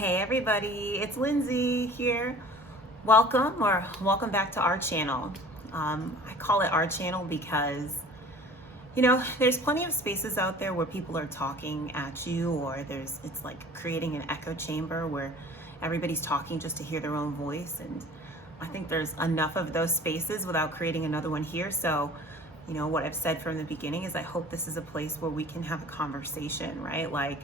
Hey everybody, it's Lindsay here. Welcome back to our channel. I call it our channel because, there's plenty of spaces out there where people are talking at you, or it's like creating an echo chamber where everybody's talking just to hear their own voice. And I think there's enough of those spaces without creating another one here. So, what I've said from the beginning is I hope this is a place where we can have a conversation, right? Like,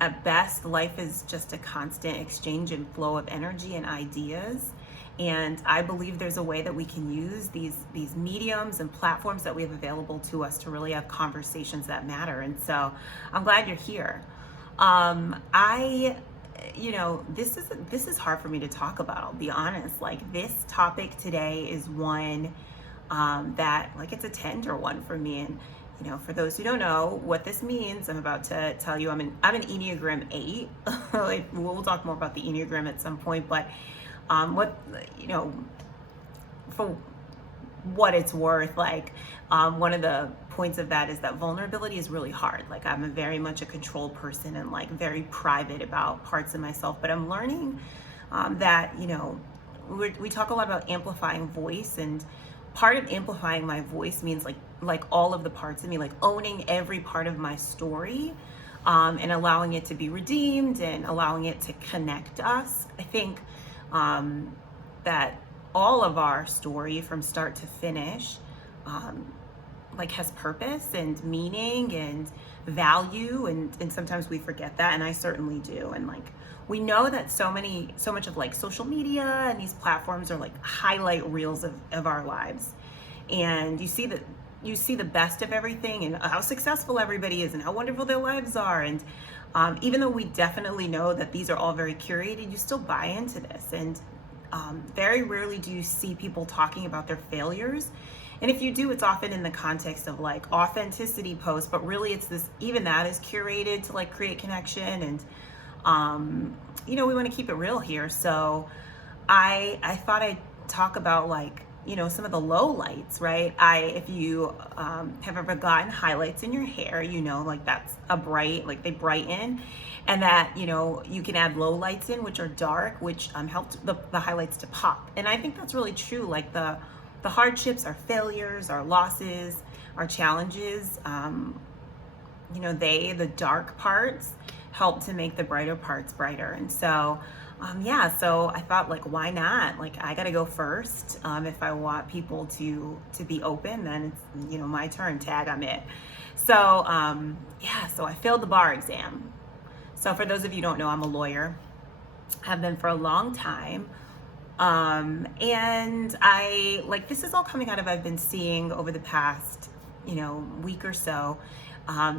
at best, life is just a constant exchange and flow of energy and ideas. And I believe there's a way that we can use these mediums and platforms that we have available to us to really have conversations that matter. And so I'm glad you're here. This is hard for me to talk about, I'll be honest. Like, this topic today is one that, like, it's a tender one for me. And for those who don't know what this means, I'm about to tell you I'm an Enneagram 8. We'll talk more about the Enneagram at some point, but for what it's worth, one of the points of that is that vulnerability is really hard. Like, I'm very much a controlled person and like very private about parts of myself, but I'm learning that we talk a lot about amplifying voice, and part of amplifying my voice means like all of the parts of me, like owning every part of my story, and allowing it to be redeemed and allowing it to connect us. I think that all of our story from start to finish has purpose and meaning and value, and sometimes we forget that, and I certainly do. And we know that so much of social media and these platforms are like highlight reels of our lives, and you see the best of everything and how successful everybody is and how wonderful their lives are. And even though we definitely know that these are all very curated, you still buy into this. And very rarely do you see people talking about their failures. And if you do, it's often in the context of like authenticity posts, but really it's this, even that is curated to like create connection. And we want to keep it real here. So I thought I'd talk about some of the low lights, right? If you have ever gotten highlights in your hair, that's a bright, they brighten, and that, you can add low lights in, which are dark, which help the highlights to pop. And I think that's really true. Like the hardships, our failures, our losses, our challenges, the dark parts help to make the brighter parts brighter. And so so I thought, why not? I gotta go first. If I want people to be open, then it's my turn. Tag, I'm it. So so I failed the bar exam. So for those of you who don't know, I'm a lawyer. Have been for a long time. And this is all coming out of, I've been seeing over the past week or so,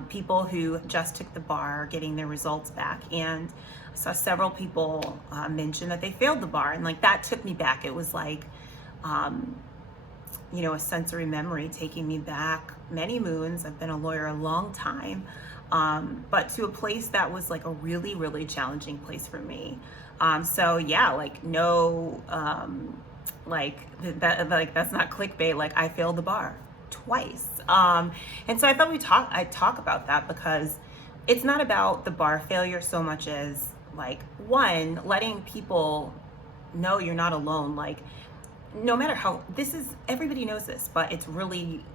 people who just took the bar getting their results back. And I saw several people mention that they failed the bar, and that took me back. It was a sensory memory taking me back many moons. I've been a lawyer a long time, but to a place that was a really, really challenging place for me. That's not clickbait. I failed the bar twice. And so I thought I'd talk about that, because it's not about the bar failure so much as one, letting people know you're not alone. No matter how, everybody knows this, but it's really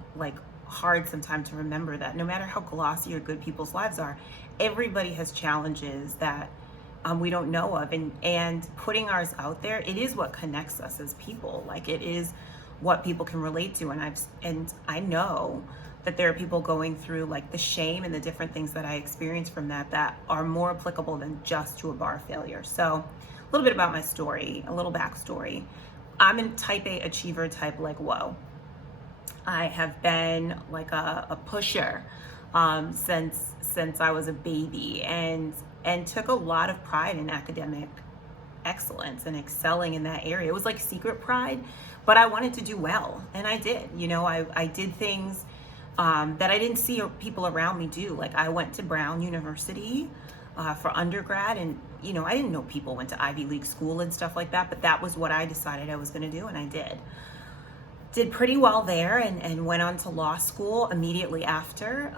hard sometimes to remember that no matter how glossy or good people's lives are, everybody has challenges that we don't know of, and putting ours out there, it is what connects us as people. It is what people can relate to. And I know that there are people going through the shame and the different things that I experienced from that are more applicable than just to a bar failure. So a little bit about my story, a little backstory. I'm a type A achiever, whoa. I have been a pusher since I was a baby, and took a lot of pride in academic excellence and excelling in that area. It was secret pride, but I wanted to do well, and I did. I did things that I didn't see people around me do. I went to Brown University for undergrad, and I didn't know people went to Ivy League school and stuff like that, but that was what I decided I was going to do, and I did. did pretty well there and went on to law school immediately after.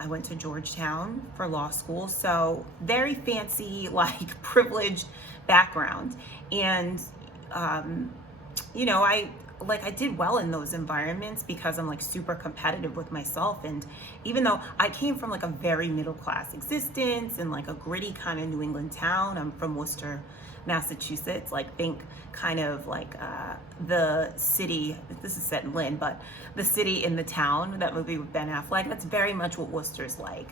I went to Georgetown for law school, so very fancy, like privileged background. And, you know, I did well in those environments because I'm like super competitive with myself. And even though I came from like a very middle class existence and like a gritty kind of New England town, I'm from Worcester, Massachusetts, like think kind of like the city, this is set in Lynn, but the city in the town, that movie with Ben Affleck, that's very much what Worcester's like.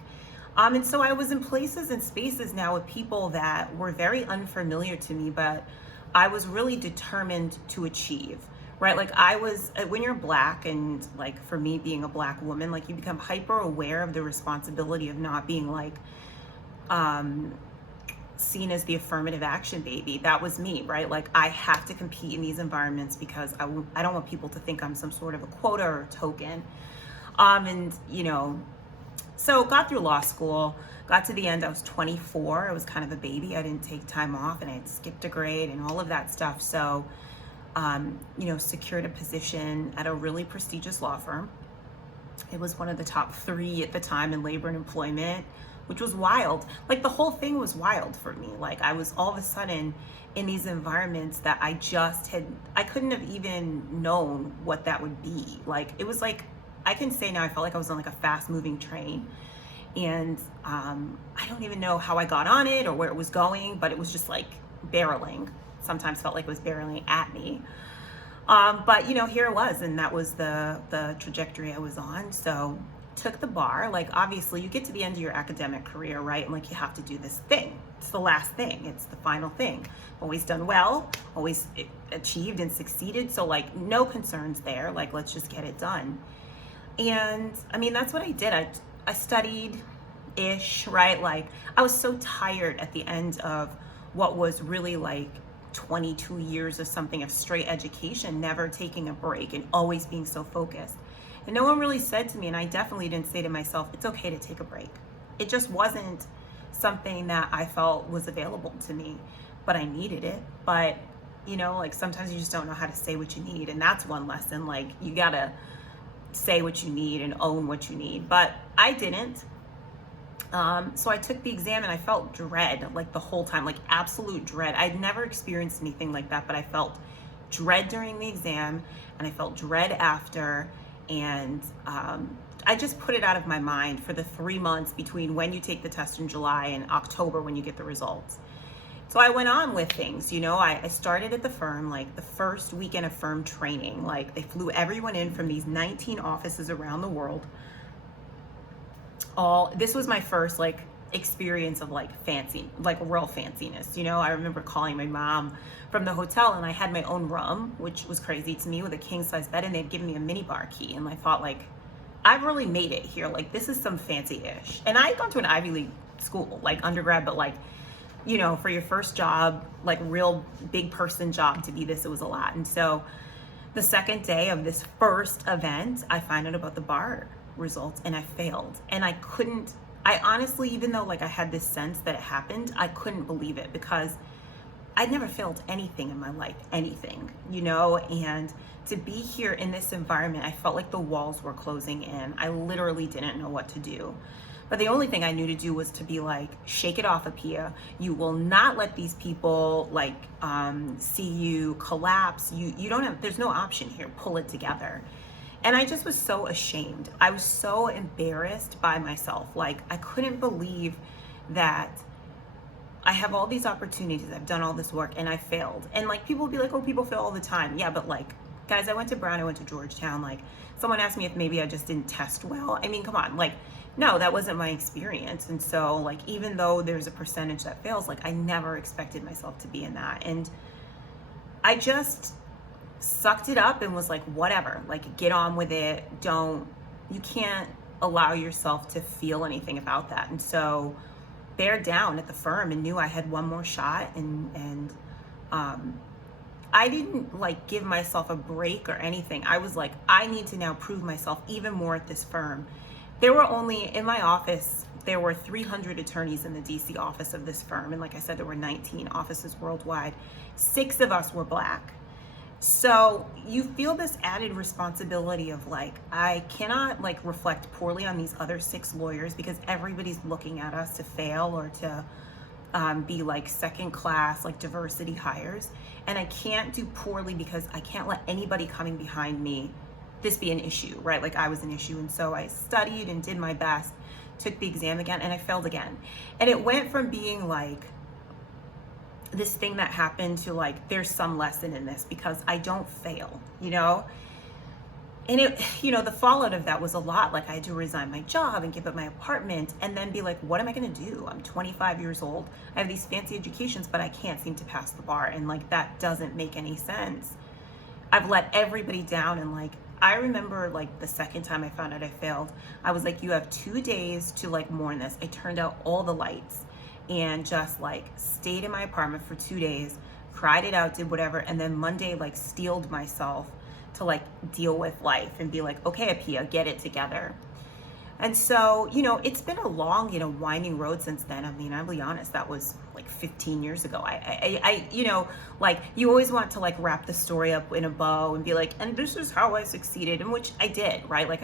And so I was in places and spaces now with people that were very unfamiliar to me, but I was really determined to achieve. Right, like I was, when you're Black, and like for me being a Black woman, like you become hyper aware of the responsibility of not being like seen as the affirmative action baby. That was me, right? Like I have to compete in these environments because I don't want people to think I'm some sort of a quota or a token. And you know, so got through law school, got to the end, I was 24, I was kind of a baby, I didn't take time off, and I had skipped a grade and all of that stuff. So you know, secured a position at a really prestigious law firm. It was one of the top 3 at the time in labor and employment, which was wild. Like the whole thing was wild for me. Like I was all of a sudden in these environments that I couldn't have even known what that would be. Like it was like, I can say now I felt like I was on like a fast moving train. And I don't even know how I got on it or where it was going, but it was just like barreling. Sometimes felt like it was barreling at me. But you know, here it was, and that was the trajectory I was on. So took the bar. Like obviously you get to the end of your academic career, right? And like you have to do this thing. It's the last thing. It's the final thing. Always done well, always achieved and succeeded. So like no concerns there. Like let's just get it done. And I mean, that's what I did. I studied-ish, right? Like I was so tired at the end of what was really like 22 years of something of straight education, never taking a break and always being so focused. And no one really said to me, and I definitely didn't say to myself, it's okay to take a break. It just wasn't something that I felt was available to me, but I needed it. But you know, like sometimes you just don't know how to say what you need. And that's one lesson. Like you gotta say what you need and own what you need. But I didn't. So I took the exam and I felt dread like the whole time, like absolute dread. I'd never experienced anything like that, but I felt dread during the exam and I felt dread after. And I just put it out of my mind for the 3 months between when you take the test in July and October when you get the results. So I went on with things, you know, I started at the firm, like the first weekend of firm training, like they flew everyone in from these 19 offices around the world. This was my first like experience of like fancy, like real fanciness. You know, I remember calling my mom from the hotel and I had my own room, which was crazy to me, with a king size bed, and they'd given me a mini bar key. And I thought like, I've really made it here. Like this is some fancy-ish. And I had gone to an Ivy League school, like undergrad, but like, you know, for your first job, like real big person job, to be this, it was a lot. And so the second day of this first event, I find out about the bar results and I failed. And I honestly, even though like I had this sense that it happened, I couldn't believe it because I'd never failed anything in my life, anything, you know. And to be here in this environment, I felt like the walls were closing in. I literally didn't know what to do. But the only thing I knew to do was to be like, shake it off, Apia. You will not let these people like see you collapse. You don't have, there's no option here. Pull it together. And I just was so ashamed. I was so embarrassed by myself. Like I couldn't believe that I have all these opportunities. I've done all this work and I failed. And like people would be like, oh, people fail all the time. Yeah, but like, guys, I went to Brown, I went to Georgetown. Like someone asked me if maybe I just didn't test well. I mean, come on, like, no, that wasn't my experience. And so like, even though there's a percentage that fails, like I never expected myself to be in that. And I just sucked it up and was like, whatever, like get on with it. You can't allow yourself to feel anything about that. And so bared down at the firm and knew I had one more shot. And I didn't like give myself a break or anything. I was like, I need to now prove myself even more at this firm. There were only, in my office, there were 300 attorneys in the DC office of this firm. And like I said, there were 19 offices worldwide. 6 of us were Black. So you feel this added responsibility of like, I cannot like reflect poorly on these other 6 lawyers because everybody's looking at us to fail or to be like second class, like diversity hires. And I can't do poorly because I can't let anybody coming behind me, this be an issue, right? Like I was an issue. And so I studied and did my best, took the exam again, and I failed again. And it went from being like this thing that happened to like, there's some lesson in this because I don't fail, you know? And it, the fallout of that was a lot. Like I had to resign my job and give up my apartment and then be like, what am I going to do? I'm 25 years old. I have these fancy educations, but I can't seem to pass the bar. And like, that doesn't make any sense. I've let everybody down. And like, I remember like the second time I found out I failed, I was like, you have 2 days to like mourn this. I turned out all the lights and just like stayed in my apartment for 2 days, cried it out, did whatever. And then Monday, like steeled myself to like deal with life and be like, okay, Apia, get it together. And so, it's been a long, winding road since then. I mean, I'll be honest, that was like 15 years ago. I like you always want to like wrap the story up in a bow and be like, and this is how I succeeded, and which I did, right? Like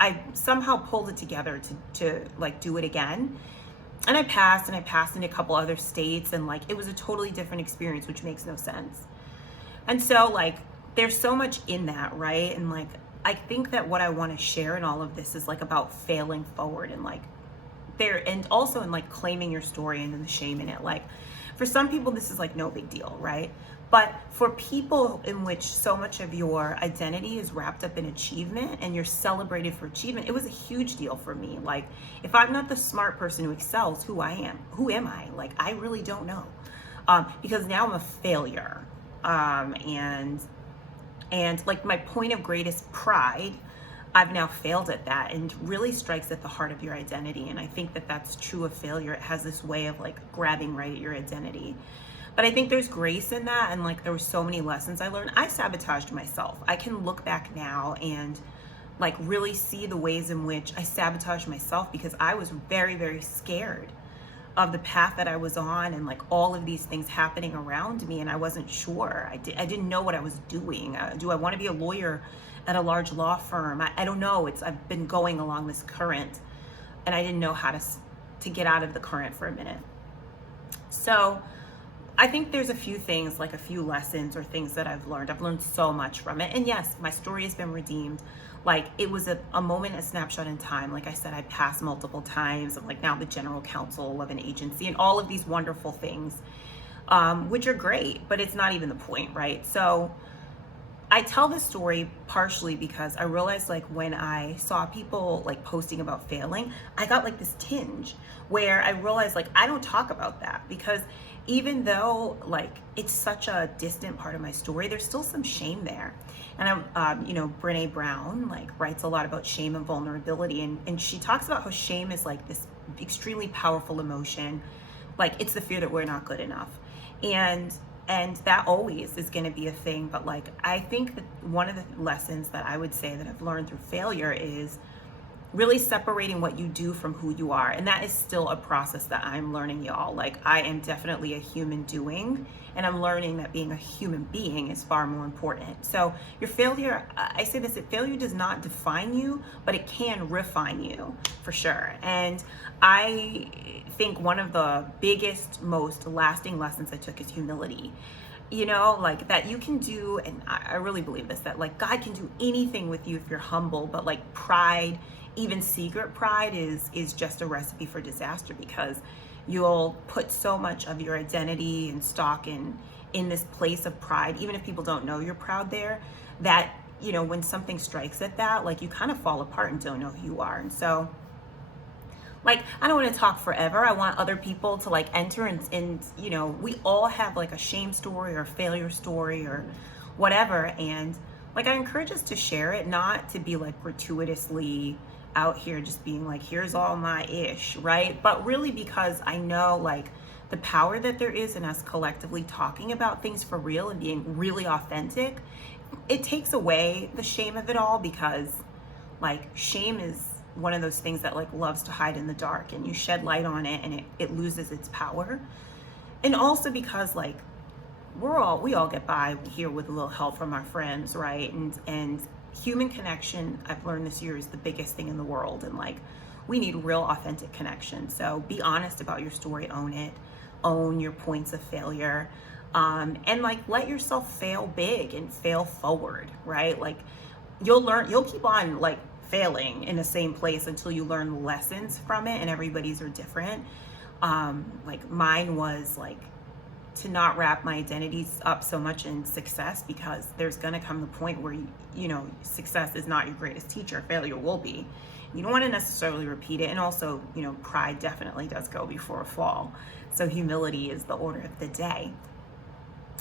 I somehow pulled it together to like do it again. And I passed in a couple other states, and like, it was a totally different experience, which makes no sense. And so like, there's so much in that, right? And like, I think that what I want to share in all of this is like about failing forward and like and also in like claiming your story and the shame in it. Like for some people, this is like no big deal, right? But for people in which so much of your identity is wrapped up in achievement and you're celebrated for achievement, it was a huge deal for me. Like if I'm not the smart person who excels, who am I? Like, I really don't know. Because now I'm a failure. And like my point of greatest pride, I've now failed at that, and really strikes at the heart of your identity. And I think that that's true of failure. It has this way of like grabbing right at your identity. But I think there's grace in that. And like, there were so many lessons I learned. I sabotaged myself. I can look back now and like really see the ways in which I sabotaged myself because I was very, very scared of the path that I was on and like all of these things happening around me. And I wasn't sure. I didn't know what I was doing. Do I want to be a lawyer at a large law firm? I don't know. I've been going along this current and I didn't know how to get out of the current for a minute. So I think there's a few things, like a few lessons or things that I've learned. I've learned so much from it. And yes, my story has been redeemed. Like it was a moment, a snapshot in time. Like I said, I passed multiple times. I'm like now the general counsel of an agency and all of these wonderful things, which are great, but it's not even the point, right? So I tell this story partially because I realized like when I saw people like posting about failing, I got like this tinge where I realized like I don't talk about that because even though like it's such a distant part of my story, there's still some shame there. And Brene Brown like writes a lot about shame and vulnerability, and she talks about how shame is like this extremely powerful emotion. Like it's the fear that we're not good enough. And that always is going to be a thing. But like, I think that one of the lessons that I would say that I've learned through failure is really separating what you do from who you are. And that is still a process that I'm learning, y'all. Like I am definitely a human doing, and I'm learning that being a human being is far more important. So your failure, I say this, that failure does not define you, but it can refine you for sure. And I think one of the biggest, most lasting lessons I took is humility. Like that you can do, and I really believe this, that like God can do anything with you if you're humble, but like pride, even secret pride is just a recipe for disaster because you'll put so much of your identity and stock in this place of pride, even if people don't know you're proud there, that, when something strikes at that, like you kind of fall apart and don't know who you are. And so like, I don't want to talk forever. I want other people to like enter and we all have like a shame story or a failure story or whatever. And like, I encourage us to share it, not to be like gratuitously out here just being like, here's all my ish, right? But really because I know like the power that there is in us collectively talking about things for real and being really authentic, it takes away the shame of it all, because like shame is one of those things that like loves to hide in the dark, and you shed light on it and it loses its power. And also because like we all get by here with a little help from our friends, right? And human connection, I've learned this year, is the biggest thing in the world. And like, we need real authentic connection. So be honest about your story, own it, own your points of failure. And like, let yourself fail big and fail forward, right? Like, you'll keep on like failing in the same place until you learn lessons from it, and everybody's are different. Like mine was like to not wrap my identities up so much in success, because there's going to come the point where you know, success is not your greatest teacher, failure will be. You don't want to necessarily repeat it. And also, you know, pride definitely does go before a fall, so humility is the order of the day.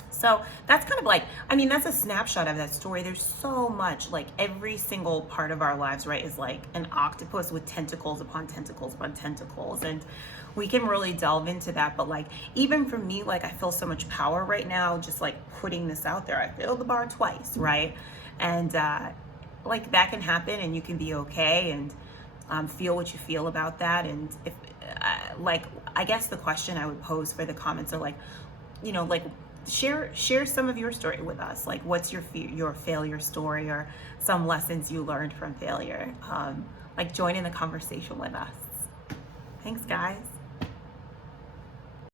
So that's kind of like, I mean, that's a snapshot of that story. There's so much, like every single part of our lives, right, is like an octopus with tentacles upon tentacles upon tentacles. And we can really delve into that. But like, even for me, like I feel so much power right now, just like putting this out there. I failed the bar twice, right? And like that can happen, and you can be okay, and feel what you feel about that. And if like, I guess the question I would pose for the comments are like, you know, like, share some of your story with us. Like, what's your failure story, or some lessons you learned from failure? Like, join in the conversation with us. Thanks, guys.